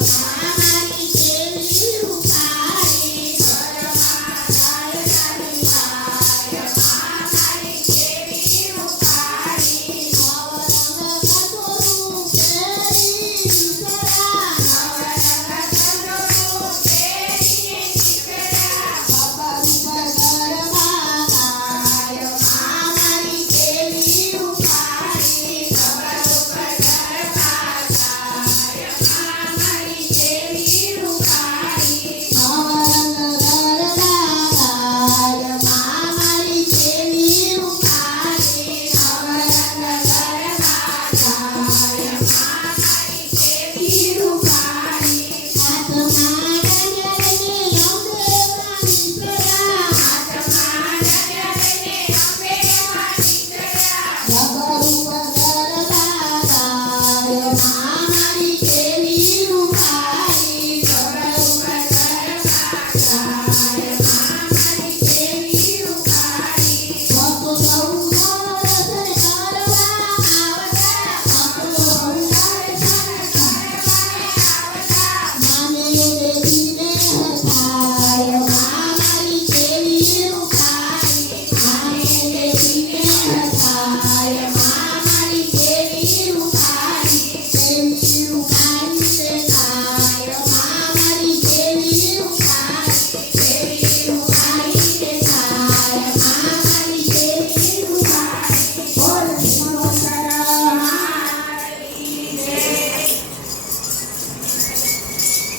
Jesus.